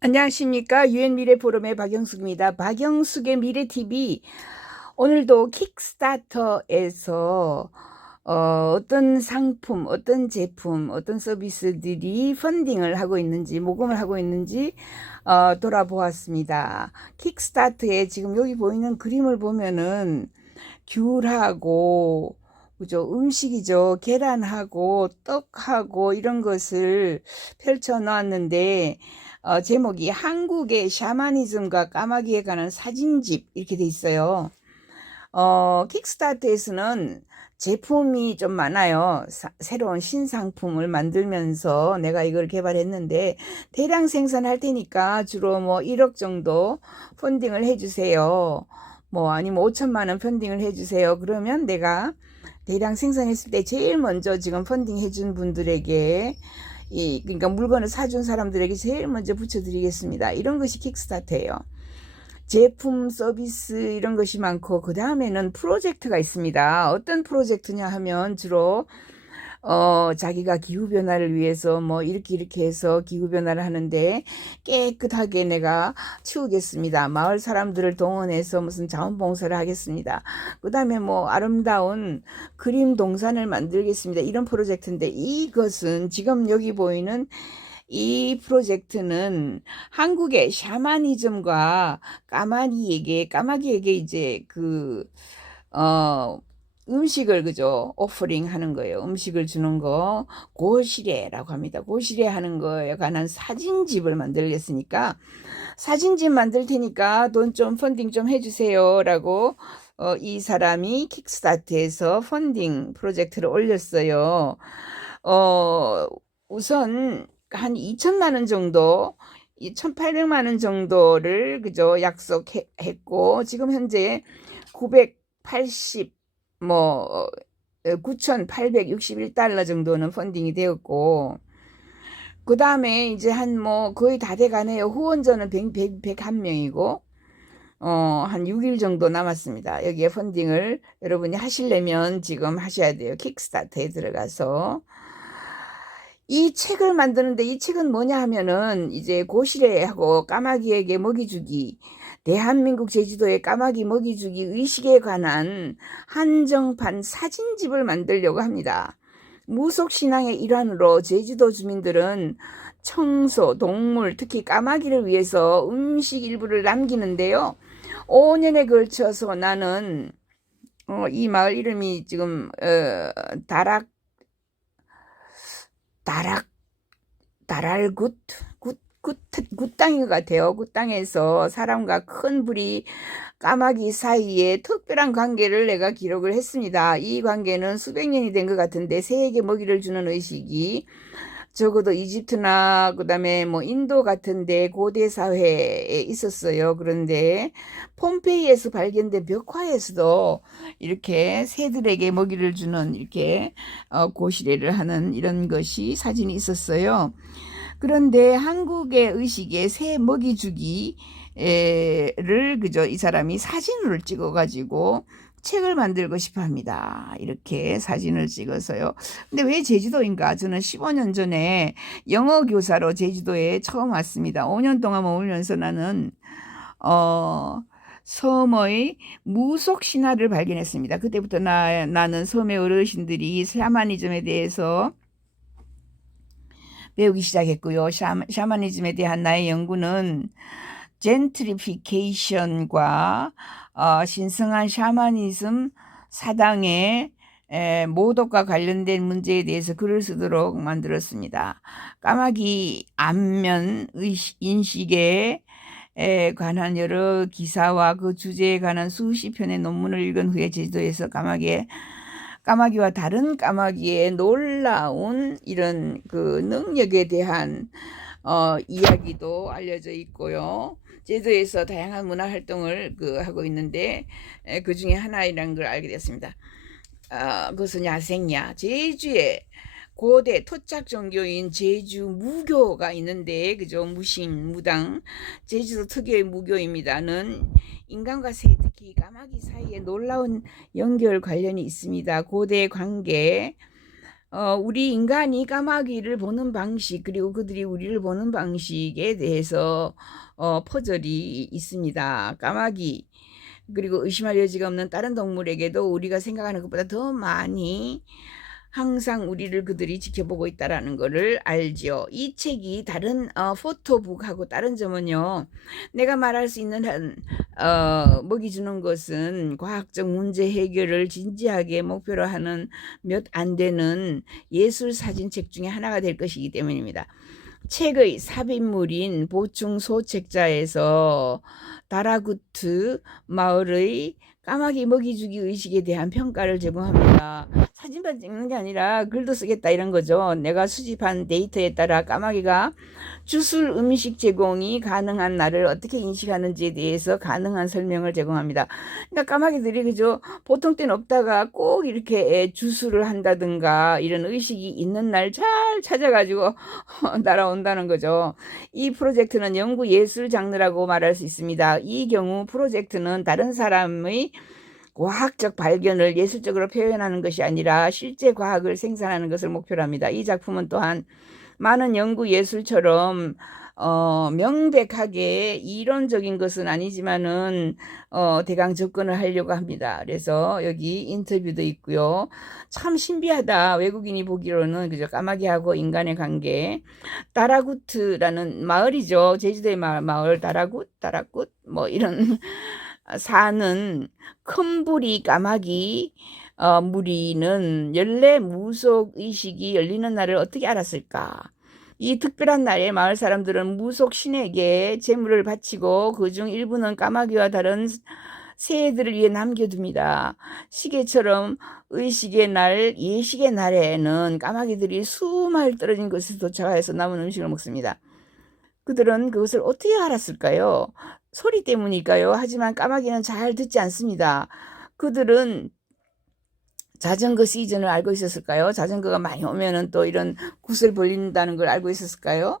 안녕하십니까. 유엔미래 포럼의 박영숙입니다. 박영숙의 미래TV. 오늘도 킥스타터에서 어떤 상품, 어떤 제품, 어떤 서비스들이 펀딩을 하고 있는지, 모금을 하고 있는지 돌아보았습니다. 킥스타터에 지금 여기 보이는 그림을 보면은 귤하고 그죠? 음식이죠. 계란하고 떡하고 이런 것을 펼쳐 놓았는데 제목이 한국의 샤머니즘과 까마귀에 관한 사진집 이렇게 돼 있어요. 킥스타트에서는 제품이 좀 많아요. 새로운 신상품을 만들면서 내가 이걸 개발했는데 대량 생산할 테니까 주로 뭐 1억 정도 펀딩을 해주세요. 뭐 아니면 5천만 원 펀딩을 해주세요. 그러면 내가 대량 생산했을 때 제일 먼저 지금 펀딩 해준 분들에게 그러니까 물건을 사준 사람들에게 제일 먼저 붙여드리겠습니다. 이런 것이 킥스타트예요. 제품, 서비스 이런 것이 많고 그 다음에는 프로젝트가 있습니다. 어떤 프로젝트냐 하면 주로 자기가 기후변화를 위해서 뭐 이렇게 해서 기후변화를 하는데 깨끗하게 내가 치우겠습니다. 마을 사람들을 동원해서 무슨 자원봉사를 하겠습니다. 그 다음에 뭐 아름다운 그림 동산을 만들겠습니다. 이런 프로젝트인데 이것은 지금 여기 보이는 이 프로젝트는 한국의 샤머니즘과 까마귀에게 이제 음식을 그죠? 오퍼링 하는 거예요. 음식을 주는 거 고시래라고 합니다. 고시래 하는 거에 관한 사진집을 만들겠으니까 사진집 만들 테니까 돈 좀 펀딩 좀 해주세요라고 이 사람이 킥스타트에서 펀딩 프로젝트를 올렸어요. 어, 우선 한 2천만 원 정도, 2,800만 원 정도를 그죠 약속했고 지금 현재 980 뭐 9,861달러 정도는 펀딩이 되었고 그 다음에 이제 한 뭐 거의 다 돼가네요. 후원자는 101명이고 한 6일 정도 남았습니다. 여기에 펀딩을 여러분이 하시려면 지금 하셔야 돼요. 킥스타트에 들어가서. 이 책을 만드는데 이 책은 뭐냐 하면은 이제 고시래하고 까마귀에게 먹이 주기, 대한민국 제주도의 까마귀 먹이 주기 의식에 관한 한정판 사진집을 만들려고 합니다. 무속신앙의 일환으로 제주도 주민들은 청소, 동물, 특히 까마귀를 위해서 음식 일부를 남기는데요. 5년에 걸쳐서 나는 이 마을 이름이 지금 다락 다랄굿 굿 땅인 것 같아요. 굿 땅에서 사람과 큰 불이 까마귀 사이에 특별한 관계를 내가 기록을 했습니다. 이 관계는 수백 년이 된 것 같은데 새에게 먹이를 주는 의식이 적어도 이집트나 그다음에 뭐 인도 같은데 고대 사회에 있었어요. 그런데 폼페이에서 발견된 벽화에서도 이렇게 새들에게 먹이를 주는 이렇게 고시래를 하는 이런 것이 사진이 있었어요. 그런데 한국의 의식에 새 먹이 주기를 그저 이 사람이 사진을 찍어가지고 책을 만들고 싶어 합니다. 이렇게 사진을 찍어서요. 근데 왜 제주도인가? 저는 15년 전에 영어 교사로 제주도에 처음 왔습니다. 5년 동안 머물면서 나는 섬의 무속 신화를 발견했습니다. 그때부터 나는 섬의 어르신들이 샤머니즘에 대해서 배우기 시작했고요. 샤머니즘에 대한 나의 연구는 젠트리피케이션과 신성한 샤머니즘 사당의 모독과 관련된 문제에 대해서 글을 쓰도록 만들었습니다. 까마귀 안면 인식에 관한 여러 기사와 그 주제에 관한 수십 편의 논문을 읽은 후에 제주도에서 까마귀와 다른 까마귀의 놀라운 이런 그 능력에 대한 이야기도 알려져 있고요. 제주도에서 다양한 문화 활동을 하고 있는데 그 중에 하나이라는 걸 알게 됐습니다. 그것은 야생야. 제주에 고대 토착 종교인 제주 무교가 있는데 그죠? 무신, 무당, 제주도 특유의 무교입니다는 인간과 새, 특히 까마귀 사이에 놀라운 연결 관련이 있습니다. 고대 관계 우리 인간이 까마귀를 보는 방식, 그리고 그들이 우리를 보는 방식에 대해서 퍼즐이 있습니다. 까마귀, 그리고 의심할 여지가 없는 다른 동물에게도 우리가 생각하는 것보다 더 많이 항상 우리를 그들이 지켜보고 있다라는 것을 알죠. 이 책이 다른 포토북하고 다른 점은요. 내가 말할 수 있는 한 먹이 주는 것은 과학적 문제 해결을 진지하게 목표로 하는 몇 안 되는 예술 사진책 중에 하나가 될 것이기 때문입니다. 책의 삽입물인 보충 소책자에서 다라구트 마을의 까마귀 먹이주기 의식에 대한 평가를 제공합니다. 사진만 찍는 게 아니라 글도 쓰겠다 이런 거죠. 내가 수집한 데이터에 따라 까마귀가 주술 음식 제공이 가능한 날을 어떻게 인식하는지에 대해서 가능한 설명을 제공합니다. 그러니까 까마귀들이 그죠? 보통 때는 없다가 꼭 이렇게 주술을 한다든가 이런 의식이 있는 날 잘 찾아가지고 날아온다는 거죠. 이 프로젝트는 연구 예술 장르라고 말할 수 있습니다. 이 경우 프로젝트는 다른 사람의 과학적 발견을 예술적으로 표현하는 것이 아니라 실제 과학을 생산하는 것을 목표로 합니다. 이 작품은 또한 많은 연구 예술처럼 명백하게 이론적인 것은 아니지만은 대강 접근을 하려고 합니다. 그래서 여기 인터뷰도 있고요. 참 신비하다. 외국인이 보기로는 그죠? 까마귀하고 인간의 관계. 다라구트라는 마을이죠. 제주도의 마을 다라굿 뭐 이런 사는 큰 부리 까마귀 무리는 연례 무속 의식이 열리는 날을 어떻게 알았을까? 이 특별한 날에 마을 사람들은 무속 신에게 제물을 바치고 그중 일부는 까마귀와 다른 새들을 위해 남겨둡니다. 시계처럼 의식의 날, 예식의 날에는 까마귀들이 수마일 떨어진 곳에 도착해서 남은 음식을 먹습니다. 그들은 그것을 어떻게 알았을까요? 소리 때문일까요? 하지만 까마귀는 잘 듣지 않습니다. 그들은 자전거 시즌을 알고 있었을까요? 자전거가 많이 오면은 또 이런 굿을 벌린다는 걸 알고 있었을까요?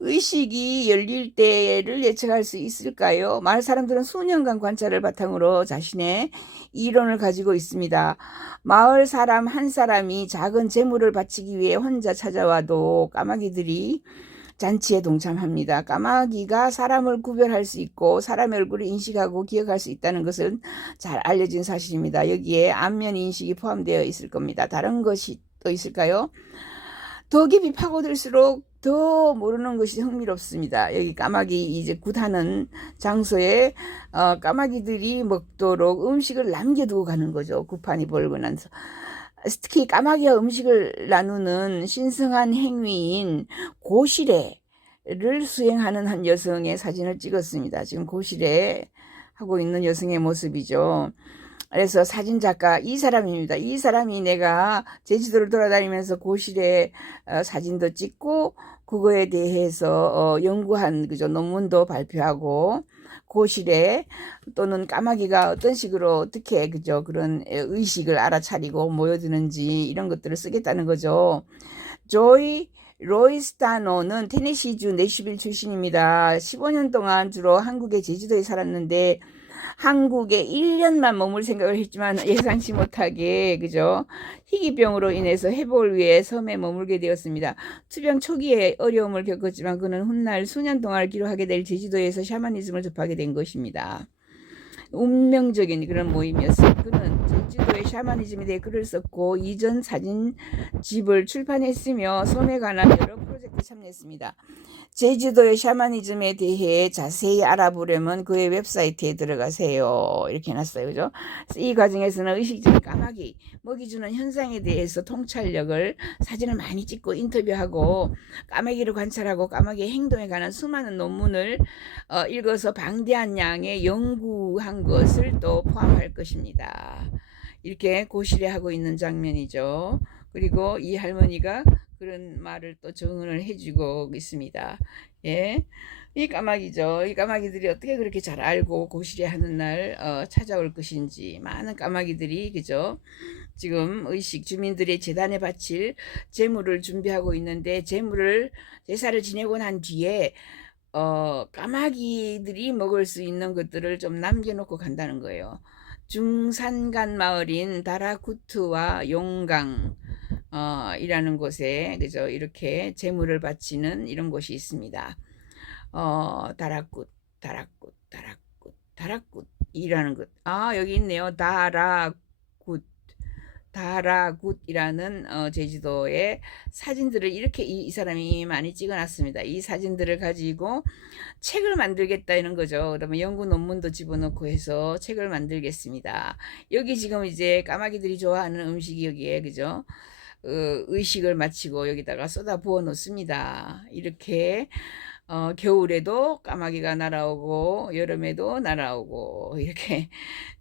의식이 열릴 때를 예측할 수 있을까요? 마을 사람들은 수년간 관찰을 바탕으로 자신의 이론을 가지고 있습니다. 마을 사람 한 사람이 작은 재물을 바치기 위해 혼자 찾아와도 까마귀들이 잔치에 동참합니다. 까마귀가 사람을 구별할 수 있고 사람의 얼굴을 인식하고 기억할 수 있다는 것은 잘 알려진 사실입니다. 여기에 안면 인식이 포함되어 있을 겁니다. 다른 것이 또 있을까요? 더 깊이 파고들수록 더 모르는 것이 흥미롭습니다. 여기 까마귀 이제 굿하는 장소에 까마귀들이 먹도록 음식을 남겨두고 가는 거죠. 굿판이 벌고 나서. 특히 까마귀와 음식을 나누는 신성한 행위인 고시래를 수행하는 한 여성의 사진을 찍었습니다. 지금 고시래 하고 있는 여성의 모습이죠. 그래서 사진작가 이 사람입니다. 이 사람이 내가 제주도를 돌아다니면서 고시래 사진도 찍고 그거에 대해서 연구한 그죠 논문도 발표하고 고시래 또는 까마귀가 어떤 식으로 어떻게 그죠 그런 의식을 알아차리고 모여드는지 이런 것들을 쓰겠다는 거죠. 조이 로이스타노는 테네시주 내슈빌 출신입니다. 15년 동안 주로 한국의 제주도에 살았는데 한국에 1년만 머물 생각을 했지만 예상치 못하게 그죠 희귀병으로 인해서 회복을 위해 섬에 머물게 되었습니다. 투병 초기에 어려움을 겪었지만 그는 훗날 수년 동안 기록하게 될 제주도에서 샤머니즘을 접하게 된 것입니다. 운명적인 그런 모임이었어요. 그는 제주도의 샤머니즘에 대해 글을 썼고 이전 사진집을 출판했으며 섬에 관한 여러 프로젝트에 참여했습니다. 제주도의 샤머니즘에 대해 자세히 알아보려면 그의 웹사이트에 들어가세요. 이렇게 해놨어요. 그죠? 이 과정에서는 의식적인 까마귀, 먹이 주는 현상에 대해서 통찰력을 사진을 많이 찍고 인터뷰하고 까마귀를 관찰하고 까마귀의 행동에 관한 수많은 논문을 읽어서 방대한 양의 연구한 것을 또 포함할 것입니다. 이렇게 고시래하고 있는 장면이죠. 그리고 이 할머니가 그런 말을 또 증언을 해주고 있습니다. 예, 이 까마귀죠. 이 까마귀들이 어떻게 그렇게 잘 알고 고시래하는 날 찾아올 것인지 많은 까마귀들이 그죠. 지금 의식 주민들의 재단에 바칠 제물을 준비하고 있는데 제사를 지내고 난 뒤에 까마귀들이 먹을 수 있는 것들을 좀 남겨놓고 간다는 거예요. 중산간 마을인 다라쿠트와 용강 이라는 곳에 그죠? 이렇게 제물을 바치는 이런 곳이 있습니다. 다락굿, 다락굿, 다락굿, 다락굿이라는 것. 여기 있네요. 다라굿이라는 제주도의 사진들을 이렇게 이 사람이 많이 찍어놨습니다. 이 사진들을 가지고 책을 만들겠다 이런 거죠. 그러면 연구 논문도 집어넣고 해서 책을 만들겠습니다. 여기 지금 이제 까마귀들이 좋아하는 음식이 여기에 그죠? 의식을 마치고 여기다가 쏟아 부어 놓습니다. 이렇게 겨울에도 까마귀가 날아오고 여름에도 날아오고 이렇게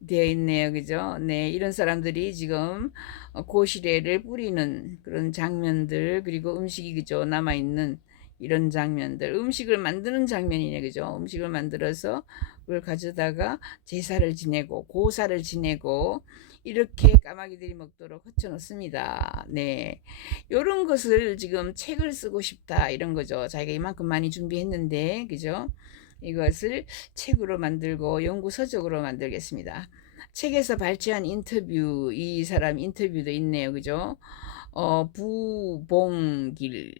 되어 있네요. 그죠? 네, 이런 사람들이 지금 고시래를 뿌리는 그런 장면들 그리고 음식이 그죠? 남아 있는 이런 장면들, 음식을 만드는 장면이네, 그죠? 음식을 만들어서 그걸 가져다가 제사를 지내고 고사를 지내고 이렇게 까마귀들이 먹도록 허쳐 놓습니다. 네, 요런 것을 지금 책을 쓰고 싶다 이런 거죠. 자기가 이만큼 많이 준비했는데, 그죠? 이것을 책으로 만들고 연구서적으로 만들겠습니다. 책에서 발췌한 인터뷰, 이 사람 인터뷰도 있네요. 그죠? 부봉길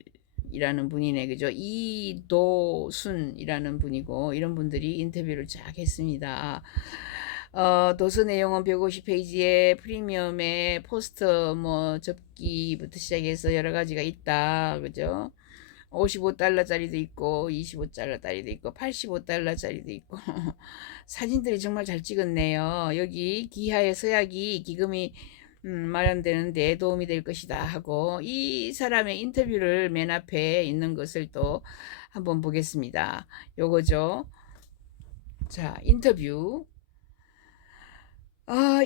이라는 분이네. 그죠? 이도순이라는 분이고, 이런 분들이 인터뷰를 쫙 했습니다. 도서 내용은 150페이지에 프리미엄에 포스터 뭐 접기부터 시작해서 여러 가지가 있다. 그죠? 55달러짜리도 있고 25달러짜리도 있고 85달러짜리도 있고 사진들이 정말 잘 찍었네요. 여기 기하의 서약이 기금이 마련되는데 도움이 될 것이다 하고 이 사람의 인터뷰를 맨 앞에 있는 것을 또 한번 보겠습니다. 요거죠. 자, 인터뷰.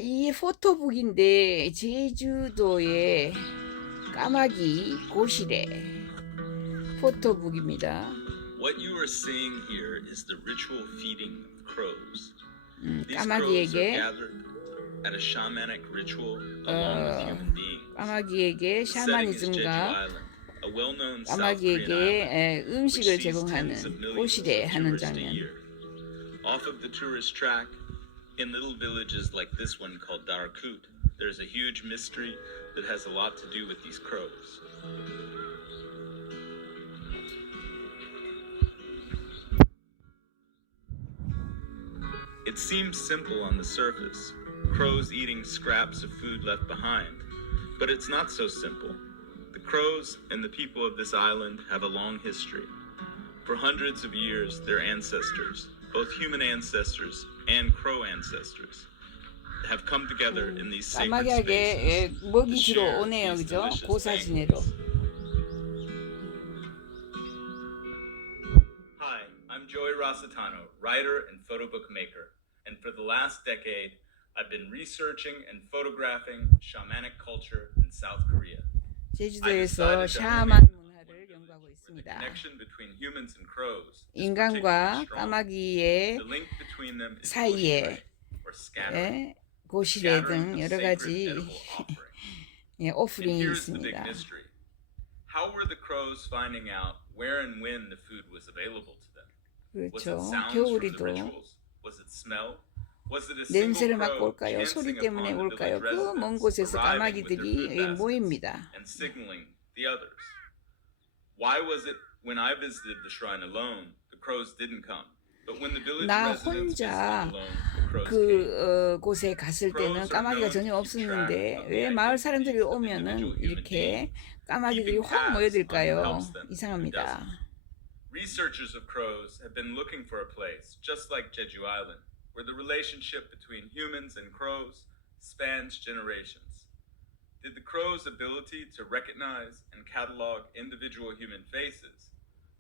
이 포토북인데 제주도의 까마귀 고시래 포토북입니다. What you are seeing here is the ritual feeding of crows. These crows are 까마귀에게 gathered at a shamanic ritual along with human beings. 까마귀에게 The setting is Jeju 샤머니즘과 Island, a well-known South Korean island, 까마귀에게 which 음식을 sees tens of 제공하는 millions 고시래 of 하는 tourists a 장면. year. Off of the tourist track, in little villages like this one called Darakut, there's a huge mystery that has a lot to do with these crows. It seems simple on the surface, crows eating scraps of food left behind, but it's not so simple. The crows and the people of this island have a long history. For hundreds of years, their ancestors, both human ancestors and crow ancestors, have come together in these sacred 까마귀에게 spaces 먹이 to 주러 share 오네요. these 그죠? delicious 고사 지내러. banquets. Hi, I'm Joey Rossitano, writer and photo book maker, and for the last decade, I've been researching and photographing shamanic culture in South Korea. 제주도에서 샤만 문화를 연구하고 The 있습니다. connection between humans and crows is 인간과 particularly strong. 까마귀의 The link between them is 사이에 goshire, or scattering, 고시래 scattering 등 of 여러 sacred 가지 edible offering. And 오프링이 here's the big 있습니다. mystery. How were the crows finding out where and when the food was available to them? Was 그렇죠. it sounds from the 겨울이도 rituals? Was it smell? Was it a single 냄새를 맡고 crow 올까요? 소리 chancing 때문에 upon the 올까요? village 그 먼 residents 곳에서 arriving with their 까마귀들이 food baskets 모입니다. and signaling the others? Why was it when I visited the shrine alone, the crows didn't come? But when the village 나 residents visited 혼자 alone, the crows came. 곳에 갔을 때는 까마귀가 전혀 없었는데 왜 마을 사람들이 오면은 이렇게 까마귀들이 확 모여들까요? 이상합니다. Researchers of crows have been looking for a place, just like Jeju Island, where the relationship between humans and crows spans generations. Did the crow's ability to recognize and catalog individual human faces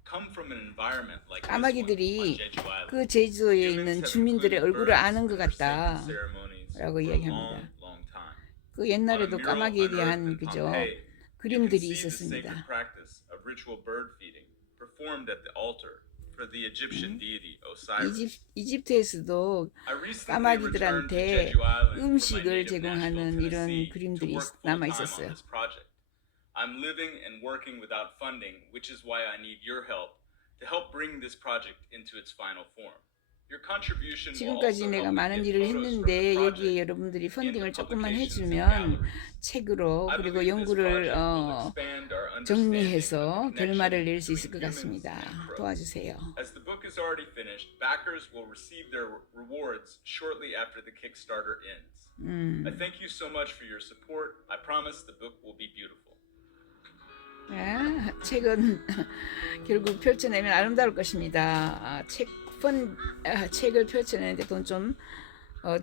come from an environment like this one on 까마귀들이 Jeju Island? 그 제주도에 Humans 있는 have 주민들의 included 얼굴을 birds 아는 in 것 their 같다. sacred ceremonies 라고 for a 이야기합니다. long, long time. 그 옛날에도 On a mural 까마귀에 unearthed 대한 in 그죠 Pompeii, you can 그림들이 see the sacred 있었습니다. practice of ritual bird feeding performed at the altar for the Egyptian deity Osiris. 이집트에서도 I recently returned to 까마귀들한테 Jeju Island for my 음식을 native 제공하는 Nashville, 이런 Tennessee, to 그림들이 work 남아 full-time on 있었어요. this project. I'm living and working without funding, which is why I need your help to help bring this project into its final form. Your contribution will 지금까지 also 내가 help me 많은 get 일을 photos from 했는데 the 여기에 project 여러분들이 into 펀딩을 조금만 publications and 해주면 galleries. 책으로 I 그리고 believe this 연구를 project will expand our understanding of 정리해서 the 결말을 connection 낼 수 있을 between 것 humans 같습니다. and crows. 도와주세요. As the book is already finished, backers will receive their rewards shortly after the Kickstarter ends. I thank you so much for your support. I promise the book will be beautiful. 책은 결국 펼쳐내면 아름다울 것입니다. 책을 펼쳐내는데 돈 좀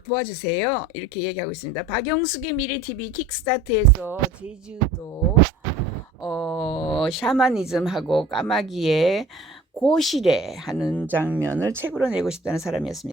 도와주세요. 이렇게 얘기하고 있습니다. 박영숙의 미래TV 킥스타트에서 제주도 샤머니즘하고 까마귀의 고시래 하는 장면을 책으로 내고 싶다는 사람이었습니다.